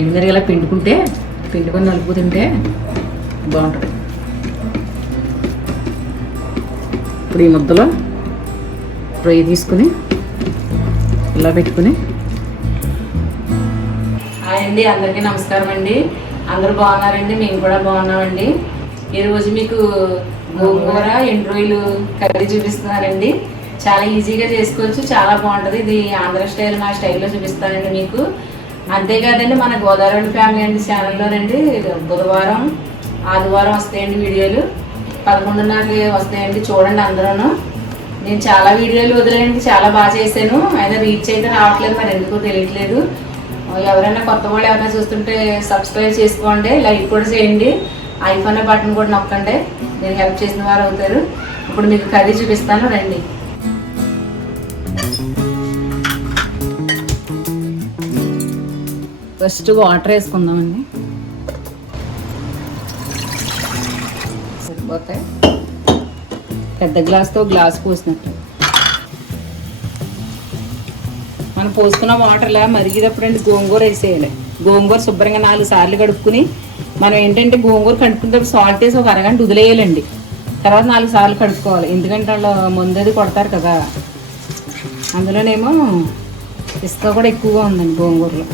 ఎండుమిరగ ఇలా పిండుకొని నలుపు తింటే బాగుంటుంది. ఇప్పుడు ఈ ముద్దలో రొయ్య తీసుకుని ఇలా పెట్టుకుని. హాయ్ అండి, అందరికీ నమస్కారం అండి. అందరూ బాగున్నారండి, మేము కూడా బాగున్నామండి. ఈరోజు మీకు గోంగూర ఎండు రొయ్యలు కర్రీ చూపిస్తున్నానండి. చాలా ఈజీగా చేసుకోవచ్చు, చాలా బాగుంటుంది. ఇది ఆంధ్ర స్టైల్, నా స్టైల్లో చూపిస్తానండి మీకు. అంతేకాదండి, మన గోదావరి ఫ్యామిలీ అండి ఛానల్లోనండి బుధవారం ఆదివారం వస్తాయండి వీడియోలు. 11:30కి వస్తాయండి, చూడండి అందరూను. నేను చాలా వీడియోలు వదిలేయండి, చాలా బాగా చేశాను, అయినా రీచ్ అయితే రావట్లేదు, మరి ఎందుకో తెలియట్లేదు. ఎవరైనా కొత్త వాళ్ళు ఎవరైనా చూస్తుంటే సబ్స్క్రైబ్ చేసుకోండి, లైక్ కూడా చేయండి, ఐఫోన్ బటన్ కూడా నొక్కండి, నేను హెల్ప్ చేసిన వారు అవుతారు. ఇప్పుడు మీకు కర్రీ చూపిస్తాను, రండి. ఫస్ట్ వాటర్ వేసుకుందామండి, సరిపోతాయి. పెద్ద గ్లాస్తో గ్లాస్ పోసినట్టు మనం పోసుకున్న వాటర్లా మరిగేటప్పుడు అండి గోంగూర వేసేయాలి. గోంగూర శుభ్రంగా 4 సార్లు కడుక్కుని, మనం ఏంటంటే గోంగూర కడుక్కునేటప్పుడు సాల్ట్ వేసి ఒక అరగంట వదిలేయాలండి. తర్వాత 4 సార్లు కడుక్కోవాలి, ఎందుకంటే వాళ్ళు ముందది కొడతారు కదా. అందులోనేమో ఇసుక కూడా ఎక్కువగా ఉందండి గోంగూరలో.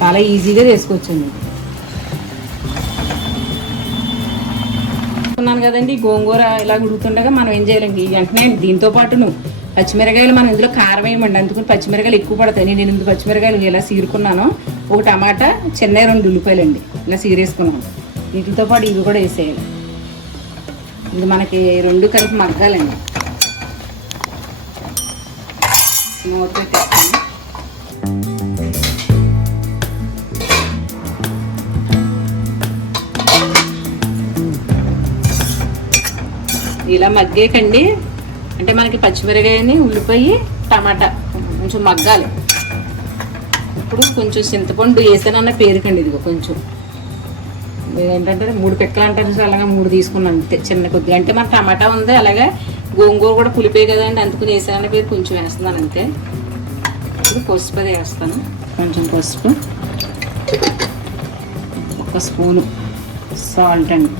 చాలా ఈజీగా చేసుకోవచ్చండి. అనుకున్నాను కదండి, గోంగూర ఇలా ఉడుకుతుండగా మనం ఏం చేయాలండి, వెంటనే దీంతో పాటును పచ్చిమిరకాయలు మనం ఇందులో కారం వేయమండి, అందుకని పచ్చిమిరకాయలు ఎక్కువ పడతాయి. నేను 8 పచ్చిమిరకాయలు ఇలా సీరుకున్నాను, ఒక టమాటా, చిన్న 2 ఉల్లిపాయలండి ఇలా సీరేసుకున్నాను. వీటితో పాటు ఇవి కూడా వేసేయాలి. ఇది మనకి 2 కలిపి మగ్గాలండి. మూత పెట్టేస్తాను. ఇలా మగ్గేకండి, అంటే మనకి పచ్చిమిరకాయని, ఉల్లిపాయ, టమాటా కొంచెం మగ్గాలి. ఇప్పుడు కొంచెం చింతపండు వేసానన్న పేరుకండి, ఇదిగో కొంచెం ఏంటంటే 3 పిక్కలు అంటారు, అలాగా 3 తీసుకున్నాను అంతే, చిన్న కొద్దిగా. అంటే మన టమాటా ఉంది, అలాగే గోంగూర కూడా పులిపే కదండి, అందుకుని వేసానన్న పేరు కొంచెం వేస్తున్నాను అంతే. ఇప్పుడు పసుపు అది వేస్తాను, కొంచెం పసుపు, 1 స్పూను సాల్ట్ అండి,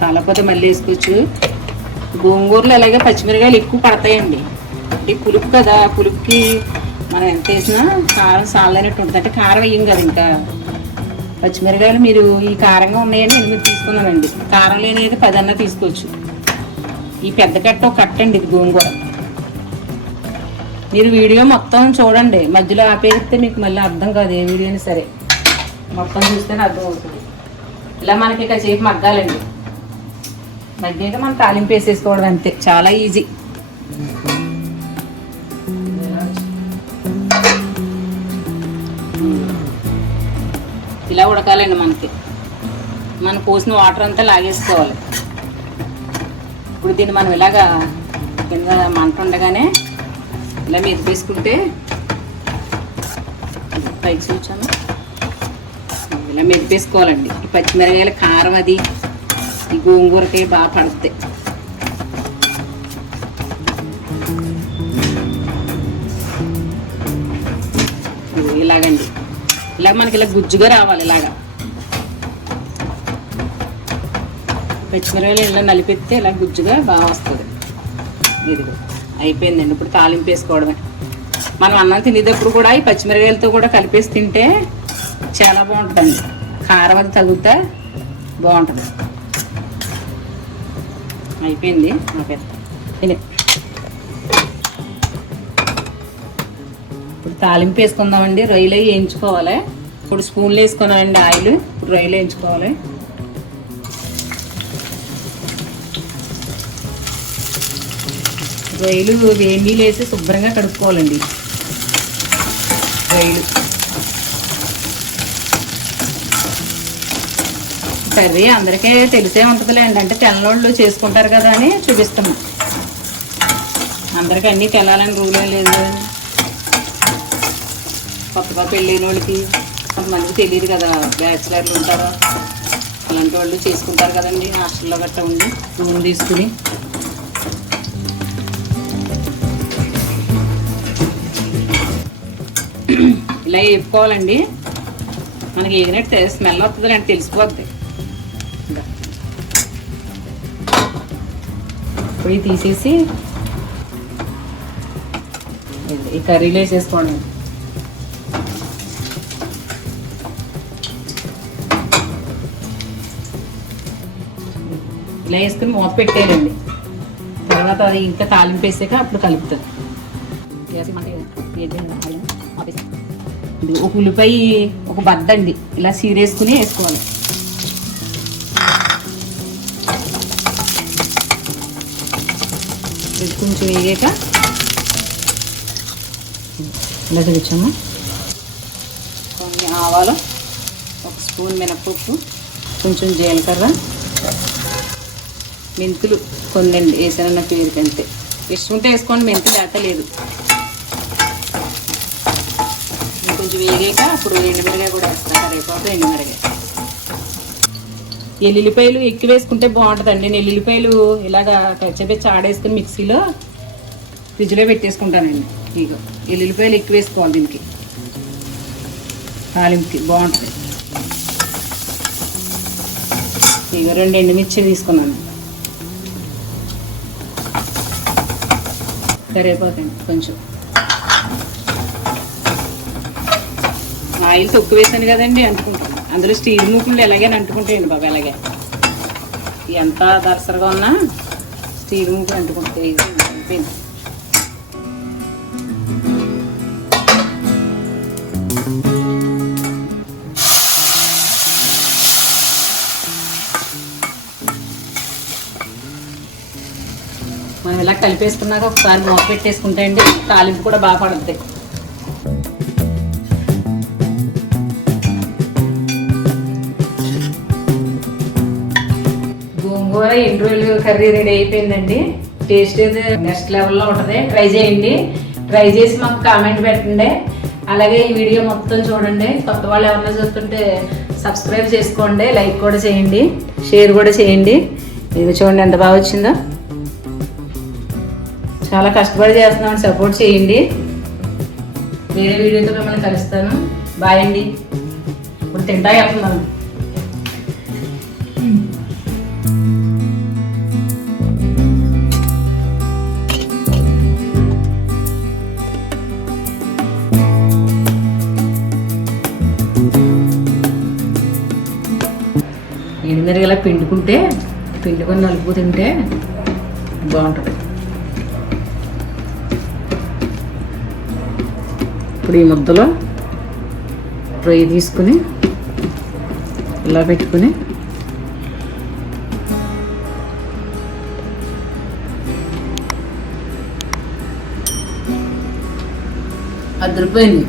చాలాపోతే మళ్ళీ వేసుకోవచ్చు. గోంగూరలో అలాగే పచ్చిమిరకాయలు ఎక్కువ పడతాయండి, అంటే పులుపు కదా, పులుపుకి మనం ఎంత వేసినా కారం సాలైనట్టు ఉంటుంది. అంటే కారం వేయం కదా, ఇంకా పచ్చిమిరకాయలు మీరు ఈ కారంగా ఉన్నాయని 8 తీసుకున్నానండి. కారం లేనిది 10 అన్నా తీసుకోవచ్చు. ఈ పెద్ద కట్ట ఒక కట్ట అండి, ఇది గోంగూర. మీరు వీడియో మొత్తం చూడండి, మధ్యలో ఆపేస్తే మీకు మళ్ళీ అర్థం కాదు, ఏ వీడియో అయినా సరే మొత్తం చూస్తేనే అర్థం అవుతుంది. ఇలా మనకి ఇక చేసి మగ్గాలండి. మగ్గాక మనం తాలింపు వేసేసుకోవడం అంతే, చాలా ఈజీ. ఇలా ఉడకాలండి మనకి, మనం పోసిన వాటర్ అంతా లాగేసుకోవాలి. ఇప్పుడు దీన్ని మనం ఇలాగా కింద మంట ఉండగానే ఇలా మెదిపేసుకుంటే, పైకి చూచాను, ఇలా మెదిపేసుకోవాలండి. ఈ పచ్చిమిరకాయల కారం అది ఈ గోంగూరకి బాగా పడుతుంది. ఇలాగండి, ఇలా మనకి ఇలా గుజ్జుగా రావాలి. ఇలాగా పచ్చిమిరకాయలు ఇలా నలిపెత్తే ఇలా గుజ్జుగా బాగా వస్తుంది. ఇదిగో అయిపోయిందండి. ఇప్పుడు తాలింపు వేసుకోవడమే. మనం అన్నం తినేటప్పుడు కూడా ఈ పచ్చిమిరకాయలతో కూడా కలిపేసి తింటే చాలా బాగుంటుందండి. కారం అది తగ్గుతా బాగుంటుంది. అయిపోయింది ఓకే. ఇప్పుడు తాలింపు వేసుకుందామండి. రొయ్యలు వేయించుకోవాలి. ఇప్పుడు స్పూన్లు వేసుకున్నానండి ఆయిల్. ఇప్పుడు రొయ్యలు వేయించుకోవాలి. రొయ్యలు వేడి నీళ్ళు వేసి శుభ్రంగా కడుక్కోవాలండి. రొయ్యలు కర్రీ అందరికీ తెలిసే ఉంటుందిలేండి, అంటే తెల్లనోళ్ళు చేసుకుంటారు కదా అని చూపిస్తున్నాం. అందరికీ అన్నీ తెల్లాలని రూల్ ఏం లేదు కదండి. కొత్తగా పెళ్ళైన వాళ్ళకి కొంతమందికి తెలియదు కదా, బ్యాచిలర్లు ఉంటారు, అలాంటి వాళ్ళు చేసుకుంటారు కదండి. హాస్టల్లో గట్టా ఉండి నూనె తీసుకుని ఇలా వేపుకోవాలండి. మనకి వేగినట్టు స్మెల్ వస్తుంది అంటే తెలిసిపోద్ది. ఇప్పుడు తీసేసి ఈ కర్రీలో వేసేసుకోండి. ఇలా వేసుకుని మూత పెట్టేయాలండి. తర్వాత అది ఇంకా తాలింపు వేసాక అప్పుడు కలుపుతాను. ఒక ఉల్లిపాయ ఒక బద్ద అండి ఇలా సీరేసుకుని వేసుకోవాలి. కొంచెం వేగాక ఇలా చూపించాము. కొన్ని ఆవాలు, ఒక స్పూన్ మినపప్పు, కొంచెం జీలకర్ర, మెంతులు కొన్ని అండి వేసానన్న పేరుకి అంతే. ఇష్టంటే వేసుకోండి, మెంతులు వేస్తలేదు. కొంచెం వేగాక అప్పుడు ఎండుమిరగాయ కూడా వేస్తాను. కరివేపాకు, ఎండుమిరగాయ. ఎల్లుల్లిపాయలు ఎక్కువ వేసుకుంటే బాగుంటుందండి. నేను ఎల్లుల్లిపాయలు ఇలాగా కచ్చబెచ్చి ఆడేసుకుని మిక్సీలో ఫ్రిడ్జ్లో పెట్టేసుకుంటానండి. ఇక ఎల్లుల్లిపాయలు ఎక్కువ వేసుకోవాలి దీనికి, తాలింపుకి బాగుంటుంది. ఇక 2 ఎండుమిర్చి తీసుకున్నాను. కరివేపాకండి కొంచెం. ఆయిల్ తక్కువ వేసాను కదండి, అంటుకుంటాను. అందులో స్టీల్ మూకులు ఎలాగైనా అంటుకుంటాయండి బాబు. ఎలాగే ఎంత దరసరగా ఉన్నా స్టీల్ మూకులు అంటుకుంటాయి. అయిపోయింది. మనం ఇలా కలిపేసుకున్నాక ఒకసారి మూత పెట్టేసుకుంటే అండి తాలింపు కూడా బాగా పడుతుంది. గోంగూర ఎండ్రోయిలు కర్రీ రెడీ అయిపోయిందండి. టేస్ట్ అయితే నెక్స్ట్ లెవెల్లో ఉంటుంది. ట్రై చేయండి. ట్రై చేసి మాకు కామెంట్ పెట్టండి. అలాగే ఈ వీడియో మొత్తం చూడండి. కొత్త వాళ్ళు ఎవరైనా చూస్తుంటే సబ్స్క్రైబ్ చేసుకోండి, లైక్ కూడా చేయండి, షేర్ కూడా చేయండి. ఇది చూడండి ఎంత బాగా వచ్చిందో. చాలా కష్టపడి చేస్తున్నామని సపోర్ట్ చేయండి. వేరే వీడియోతో మిమ్మల్ని కలుస్తాను. బాయ్ అండి. ఇప్పుడు తింటా వెళ్తున్నాను. ఎండుమిరగలా పిండుకొని నలుపు తింటే బాగుంటుంది. ఇప్పుడు ఈ ముద్దలో రొయ్య తీసుకుని ఇలా పెట్టుకుని అదిరిపోయింది.